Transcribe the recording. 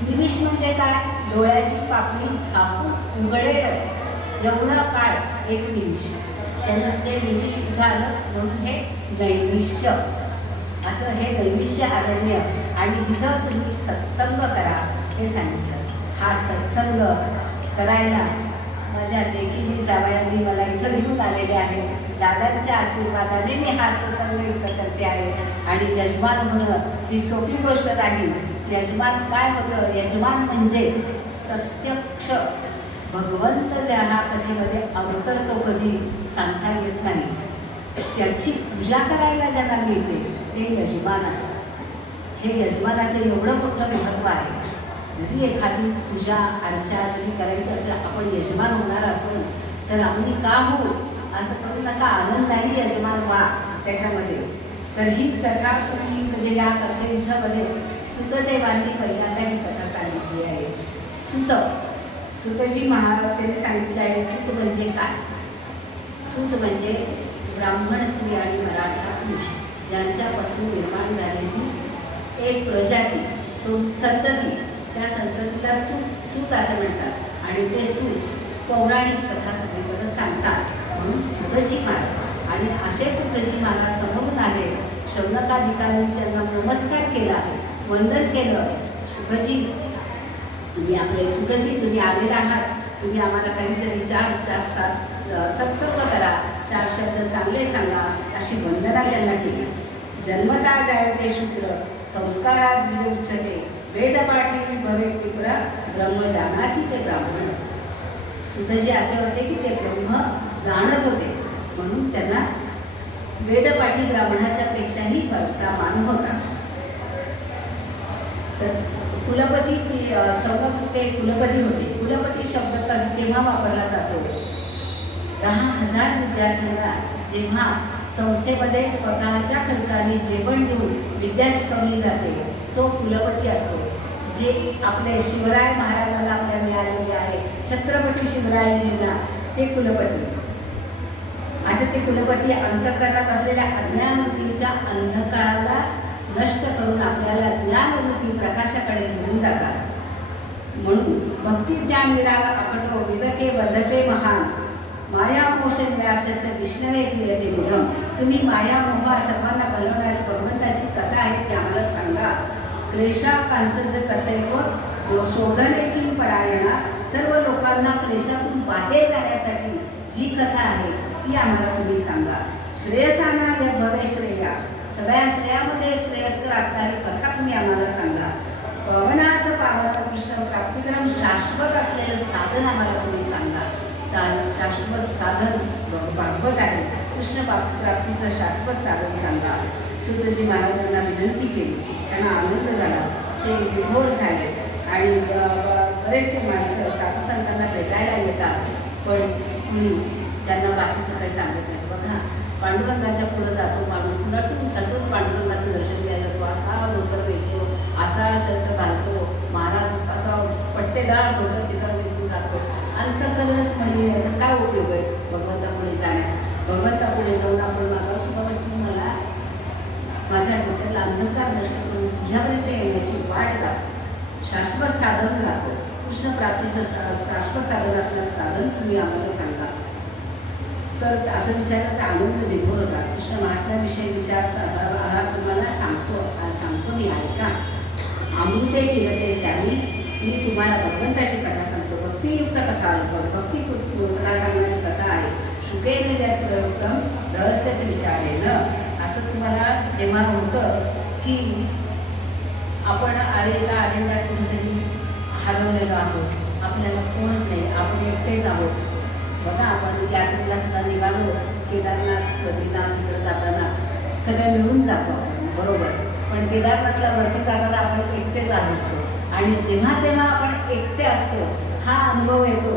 निमिष म्हणजे काय? डोळ्याची पापणी झाकून उघडेल एवढा काळ एक निमिष. त्यानंच ते निमिष इथं आलं म्हणून हे नैमिष्य, असं हे नैमिष्य अरण्य. आणि इथं तुम्ही सत्संग करा हे सांगितलं. हा सत्संग करायला माझ्या लेकीनी जावयांनी मला इथं घेऊन आलेले आहे. दादांच्या आशीर्वादाने मी हा सत्संग इथं करते आहे. आणि यजमान होणं ही सोपी गोष्ट नाही. यजमान काय होतं? यजमान म्हणजे प्रत्यक्ष भगवंत ज्या कथेमध्ये अवतरतो कधी सांगता येत नाही, त्याची पूजा करायला ज्यांना मिळते ते यजमान असतात. हे यजमानाचं एवढं मोठं महत्त्व आहे. जरी एखादी पूजा अर्चा जरी करायची असेल, आपण यजमान होणार असेल तर आम्ही का होऊ असं करू नका. आनंदाने यजमान व्हा त्याच्यामध्ये. तर ही कथा तुम्ही म्हणजे या कथेमध्ये सुतदेवांनी पहिल्यांदा ही कथा सांगितली आहे. सुतजी त्यांनी सांगितलं आहे. सूत म्हणजे काय? सूत म्हणजे ब्राह्मण स्त्री आणि मराठा पुरुष यांच्यापासून निर्माण झालेली एक प्रजाती, तो संतती. त्या संततीला सूत असं म्हणतात. आणि ते सूत पौराणिक कथा सगळीकडे सांगतात म्हणून सुतजी महाराज. आणि असे सुतजी महाराज समोरून आले. शौनकाधिकांनी त्यांना नमस्कार केला, वंदन केलं. सुतजी तुम्ही आपले सुतजी तुम्ही आलेला आहात. तुम्ही आम्हाला काहीतरी चार सत्संग करा, 4 शब्द चांगले सांगा अशी वंदना त्यांना केली. जन्मता जायते शूद्र संस्कारात बीज उच्चते वेदपाठी भवे विप्र ब्रह्म जानाती ते ब्राह्मण. सुतजी असे होते की ते ब्रह्म जाणत होते म्हणून त्यांना वेदपाठी ब्राह्मणाच्या पेक्षाही वरचा मान होता. तर कुलपती शब्द ते कुलपती होते. कुलपती शब्द तेव्हा वापरला जातो 10,000 विद्यार्थ्यांना जेव्हा संस्थेमध्ये स्वतःच्या खर्चाने जेवण देऊन विद्या शिकवली जाते, तो कुलपती असतो. जे आपले शिवराय महाराजांना आपल्या मिळालेले आहे, छत्रपती शिवरायांना ते कुलपती. असे ते कुलपती अंतःकरणात असलेल्या अज्ञानरूपीच्या अंधकाराला नष्ट करून आपल्याला ज्ञानरूपी प्रकाशाकडे घेऊन जातात. म्हणून भक्ती ज्ञान मिळाला अकटो विवेके वर्धते महान मायामोह निराशस्य विष्णवे क्रियते मुधम. तुम्ही मायामोह सर्वांना घालवणारी भगवंताची कथा आहे ती आम्हाला सांगा. क्लेशा कांसज कसैव शोधनेतील परायणा. सर्व लोकांना क्लेशातून बाहेर जाण्यासाठी जी कथा आहे ती आम्हाला तुम्ही सांगा. श्रेयसाना भवे श्रेया. सगळ्या श्रेयामध्ये श्रेयस्कर असणारी कथा तुम्ही आम्हाला सांगा. पवनाचं पावन कृष्ण प्राप्तिक्रम शाश्वत असलेलं साधन आम्हाला तुम्ही सांगा. शाश्वत साधन भागवत आहे. कृष्ण प्राप्तीचं शाश्वत साधन सांगा. सुतजी महाराजांना विनंती केली. त्यांना आनंद झाला. ते विभोर झाले. आणि बरेचसे माणसं साधुसंतांना भेटायला येतात, पण कुणी त्यांना बाकीचं काही सांगत नाही. बघा, पांडुरंगाच्या पुढं जातो माणूस, नटून थटून पांडुरंगाचं दर्शन घ्यायला जातो. असा धोतर वेचतो, असा शर्ट घालतो. महाराज असा पट्टेदार धोतर तिथं वेचून जातो. अंतःकरणच म्हणजे याचा काय उपयोग आहे भगवंतापुढे जाण्यात? भगवंतापुढे जाऊन आपण मागावं की बाबा तू मला माझ्या डोक्याला अंधकार नष्ट करून तुझ्यापर्यंत येण्याची वाट लागतो. शाश्वत साधन लागतो. कृष्ण प्राप्तीचं शाश्वत साधन असणारं साधन तुम्ही आम्हाला सांगा. तर असं विचारायचा आनंद विभोर होता. कृष्ण महात्म्याविषयी विचार तुम्हाला सांगतो मी ऐका. अमृते किरते स्यामी. मी तुम्हाला भगवंताची कथा सांगतो. भक्तियुक्त कथा आहे, भक्तिपूर्ती कथा सांगणारी कथा आहे. शुकेन त्यात प्रयुक्तम रहस्याचे विचार आहे ना. असं तुम्हाला जेव्हा होतं की आपण आलेला अरण्यात कुठेतरी हरवलेलो आहोत, आपल्याला कोणच नाही, आपण एकटेच आहोत. बघा, आपण यात्रेला सुद्धा निघालो, केदारनाथ बद्रीनाथ तिकडे जाताना सगळ्या मिळून जातो आपण, बरोबर. पण केदारनाथला वरती जाताना आपण एकटेच असतो. आणि जेव्हा तेव्हा आपण एकटे असतो हा अनुभव येतो